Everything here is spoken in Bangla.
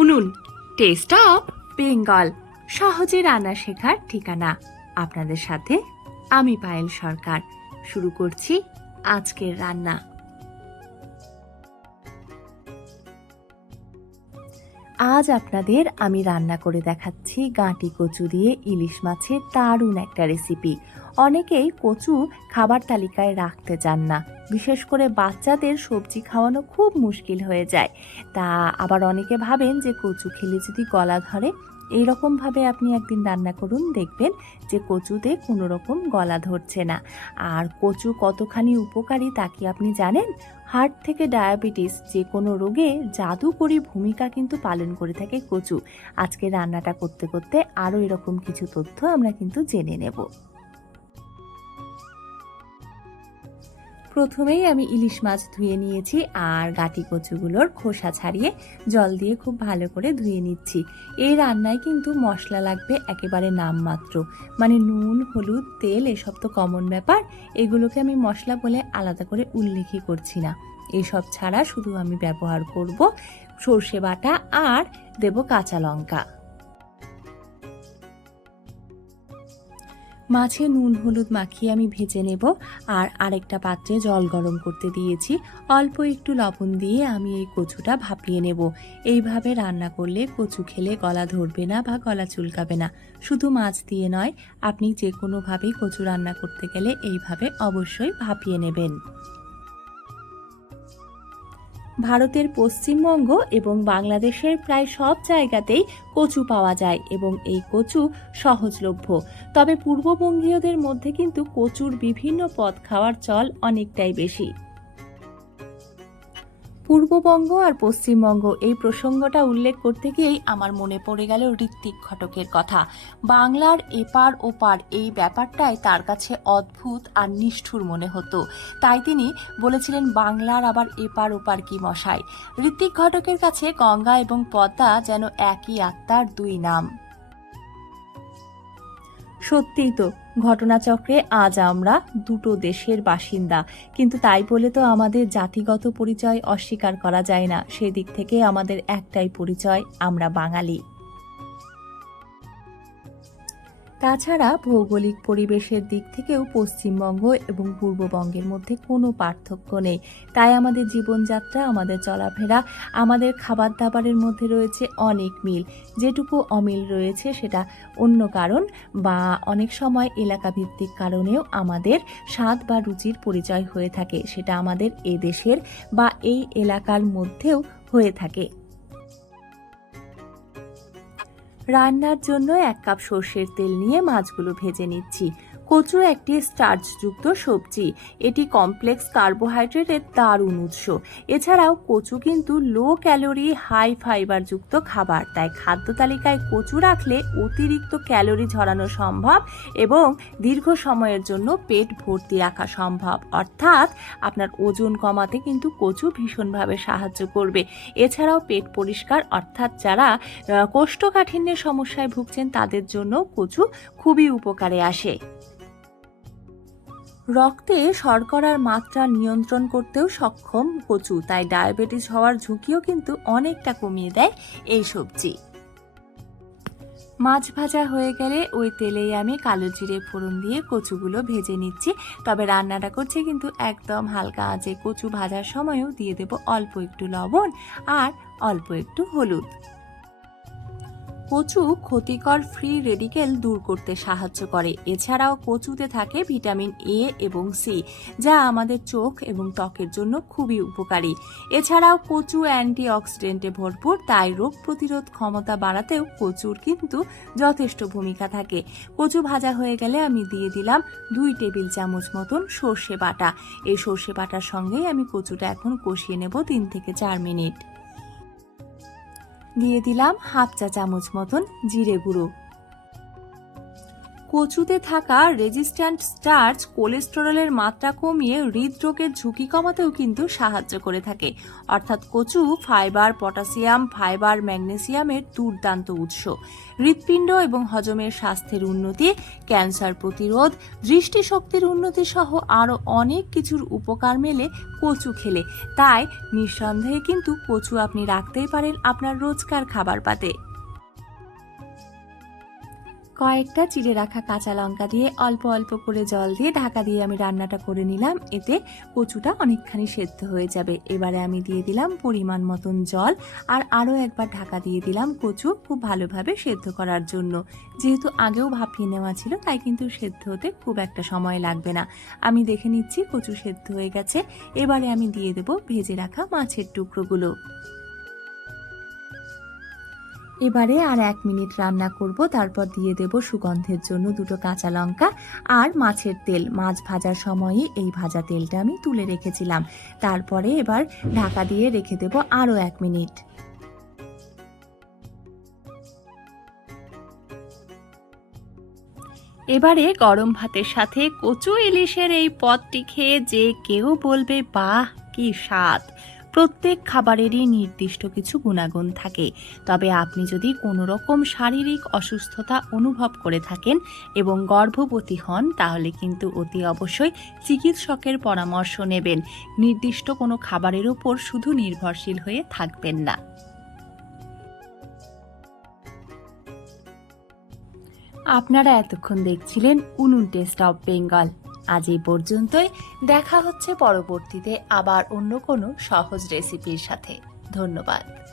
উনুন। টেস্ট অফ বেঙ্গল সহজে রান্না শেখার ঠিকানা। আপনাদের সাথে আমি পায়েল সরকার। শুরু করছি আজকের রান্না। আজ আপনাদের আমি রান্না করে দেখাচ্ছি গাঁটি কচু দিয়ে ইলিশ মাছের দারুণ একটা রেসিপি অনেকেই কচু খাবার তালিকায় রাখতে চান না। বিশেষ করে বাচ্চাদের সবজি খাওয়ানো খুব মুশকিল হয়ে যায়। তা আবার অনেকে ভাবেন যে কচু খেলে যদি গলা ধরে এইরকমভাবে আপনি একদিন রান্না করুন, দেখবেন যে কচুতে কোনো রকম গলা ধরছে না। আর কচু কতখানি উপকারী তা কি আপনি জানেন? হার্ট থেকে ডায়াবেটিস যে কোনো রোগে জাদুকরী ভূমিকা কিন্তু পালন করে থাকে কচু। আজকে রান্নাটা করতে করতে আরও এরকম কিছু তথ্য আমরা কিন্তু জেনে নেব। প্রথমেই আমি ইলিশ মাছ ধুয়ে নিয়েছি আর গাটি কচুগুলোর খোসা ছাড়িয়ে জল দিয়ে খুব ভালো করে ধুয়ে নিচ্ছি। এই রান্নায় কিন্তু মশলা লাগবে একেবারে নামমাত্র। মানে নুন, হলুদ, তেল এসব তো কমন ব্যাপার। এগুলোকে আমি মশলা বলে আলাদা করে উল্লেখই করছি না। এসব ছাড়া শুধু আমি ব্যবহার করব সর্ষে বাটা আর দেব কাঁচা লঙ্কা। মাছে নুন হলুদ মাখিয়ে আমি ভেজে নেব আর আরেকটা পাত্রে জল গরম করতে দিয়েছি। অল্প একটু লবণ দিয়ে আমি এই কচুটা ভাপিয়ে নেব। এইভাবে রান্না করলে কচু খেলে গলা ধরবে না বা গলা চুলকাবে না। শুধু মাছ দিয়ে নয়, আপনি যে কোনোভাবেই কচু রান্না করতে গেলে এইভাবে অবশ্যই ভাপিয়ে নেবেন। ভারতের পশ্চিমবঙ্গ এবং বাংলাদেশের প্রায় সব জায়গাতেই কচু পাওয়া যায় এবং এই কচু সহজলভ্য। তবে পূর্ববঙ্গীয়দের মধ্যে কিন্তু কচুর বিভিন্ন পদ খাওয়ার চল অনেকটাই বেশি। পূর্ববঙ্গ আর পশ্চিমবঙ্গ এই প্রসঙ্গটা উল্লেখ করতে গিয়েই আমার মনে পড়ে গেল ঋত্বিক ঘটকের কথা। বাংলার এপার ওপার এই ব্যাপারটাই তার কাছে অদ্ভুত আর নিষ্ঠুর মনে হতো। তাই তিনি বলেছিলেন, বাংলার আবার এপার ওপার কি মশাই? ঋত্বিক ঘটকের কাছে গঙ্গা এবং পদ্মা যেন একই আত্মার দুই নাম। সত্যিই তো, ঘটনাচক্রে আজ আমরা দুটো দেশের বাসিন্দা। কিন্তু তাই বলে তো আমাদের জাতিগত পরিচয় অস্বীকার করা যায় না। সেদিক থেকে আমাদের একটাই পরিচয়, আমরা বাঙালি। তাছাড়া ভৌগোলিক পরিবেশের দিক থেকেও পশ্চিমবঙ্গ এবং পূর্ববঙ্গের মধ্যে কোনো পার্থক্য নেই। তাই আমাদের জীবনযাত্রা, আমাদের চলাফেরা, আমাদের খাবার দাবারের মধ্যে রয়েছে অনেক মিল। যেটুকু অমিল রয়েছে সেটা অন্য কারণ বা অনেক সময় এলাকা ভিত্তিক কারণেও আমাদের স্বাদ বা রুচির পরিচয় হয়ে থাকে। সেটা আমাদের এদেশের বা এই এলাকার মধ্যেও হয়ে থাকে। রান্নার জন্য এক কাপ সর্ষের তেল নিয়ে মাছগুলো ভেজে নিচ্ছি। কচু একটি স্টার্চযুক্ত সবজি। এটি কমপ্লেক্স কার্বোহাইড্রেটের দারুণ উৎস। এছাড়াও কচু কিন্তু লো ক্যালোরি, হাই ফাইবারযুক্ত খাবার। তাই খাদ্য তালিকায় কচু রাখলে অতিরিক্ত ক্যালোরি ঝরানো সম্ভব এবং দীর্ঘ সময়ের জন্য পেট ভর্তি রাখা সম্ভব। অর্থাৎ আপনার ওজন কমাতে কিন্তু কচু ভীষণভাবে সাহায্য করবে। এছাড়াও পেট পরিষ্কার, অর্থাৎ যারা কোষ্ঠকাঠিন্যের সমস্যায় ভুগছেন তাদের জন্য কচু খুবই উপকারে আসে। রক্তে শর্করার মাত্রা নিয়ন্ত্রণ করতেও সক্ষম কচু, তাই ডায়াবেটিস হওয়ার ঝুঁকিও কিন্তু অনেকটা কমিয়ে দেয় এই সবজি। মাছ ভাজা হয়ে গেলে ওই তেলেই আমি কালো জিরে ফোড়ন দিয়ে কচুগুলো ভেজে নিচ্ছি, তবে রান্নাটা করছি কিন্তু একদম হালকা আঁচে। কচু ভাজার সময়ও দিয়ে দেব অল্প একটু লবণ আর অল্প একটু হলুদ। কচু ক্ষতিকর ফ্রি রেডিকেল দূর করতে সাহায্য করে। এছাড়াও কচুতে থাকে ভিটামিন এ এবং সি, যা আমাদের চোখ এবং ত্বকের জন্য খুবই উপকারী। এছাড়াও কচু অ্যান্টিঅক্সিডেন্টে ভরপুর তাই রোগ প্রতিরোধ ক্ষমতা বাড়াতেও কচুর কিন্তু যথেষ্ট ভূমিকা থাকে। কচু ভাজা হয়ে গেলে আমি দিয়ে দিলাম দুই টেবিল চামচ মতন সর্ষে বাটা। এই সর্ষে বাটার সঙ্গেই আমি কচুটা এখন কষিয়ে নেব তিন থেকে চার মিনিট। দিয়ে দিলাম হাফ চা চামচ মতন জিরে গুঁড়ো। কচুতে থাকা রেজিস্ট্যান্ট স্টার্চ কোলেস্টেরলের মাত্রা কমিয়ে হৃদরোগের ঝুঁকি কমাতেও কিন্তু সাহায্য করে থাকে। অর্থাৎ কচু, ফাইবার, পটাশিয়াম, ফাইবার, ম্যাগনেসিয়ামের দুর্দান্ত উৎস। হৃৎপিণ্ড এবং হজমের স্বাস্থ্যের উন্নতি, ক্যান্সার প্রতিরোধ, দৃষ্টিশক্তির উন্নতি সহ আরও অনেক কিছুর উপকার মেলে কচু খেলে। তাই নিঃসন্দেহে কিন্তু কচু আপনি রাখতেই পারেন আপনার রোজকার খাবার পাতে। কয়েকটা চিড়ে রাখা কাঁচা লঙ্কা দিয়ে অল্প অল্প করে জল দিয়ে ঢাকা দিয়ে আমি রান্নাটা করে নিলাম। এতে কচুটা অনেকখানি সেদ্ধ হয়ে যাবে। এবারে আমি দিয়ে দিলাম পরিমাণ মতন জল আর আরও একবার ঢাকা দিয়ে দিলাম কচু খুব ভালোভাবে সেদ্ধ করার জন্য। যেহেতু আগেও ভাপিয়ে নেওয়া ছিল, তাই কিন্তু সেদ্ধ হতে খুব একটা সময় লাগবে না। আমি দেখে নিচ্ছি কচু সেদ্ধ হয়ে গেছে। এবারে আমি দিয়ে দেব ভেজে রাখা মাছের টুকরোগুলো। এবারে আর এক মিনিট রান্না করব, তারপর দিয়ে দেব সুগন্ধের জন্য দুটো কাঁচা লঙ্কা আর মাছের তেল। মাছ ভাজার সময়ে এই ভাজা তেলটা আমি তুলে রেখেছিলাম। তারপরে এবার ঢাকা দিয়ে রেখে দেব আরও এক মিনিট। এবারে গরম ভাতের সাথে কচু ইলিশের এই পদটি খেয়ে যে কেউ বলবে, বাহ, কি স্বাদ! প্রত্যেক খাবারেরই নির্দিষ্ট কিছু গুণাগুণ থাকে। তবে আপনি যদি কোনো রকম শারীরিক অসুস্থতা অনুভব করে থাকেন এবং গর্ভবতী হন, তাহলে কিন্তু অতি অবশ্যই চিকিৎসকের পরামর্শ নেবেন। নির্দিষ্ট কোনো খাবারের ওপর শুধু নির্ভরশীল হয়ে থাকবেন না। আপনারা এতক্ষণ দেখছিলেন উনুন টেস্ট অফ বেঙ্গল। আজ এই পর্যন্তই। দেখা হচ্ছে পরবর্তীতে আবার অন্য কোনো সহজ রেসিপির সাথে। ধন্যবাদ।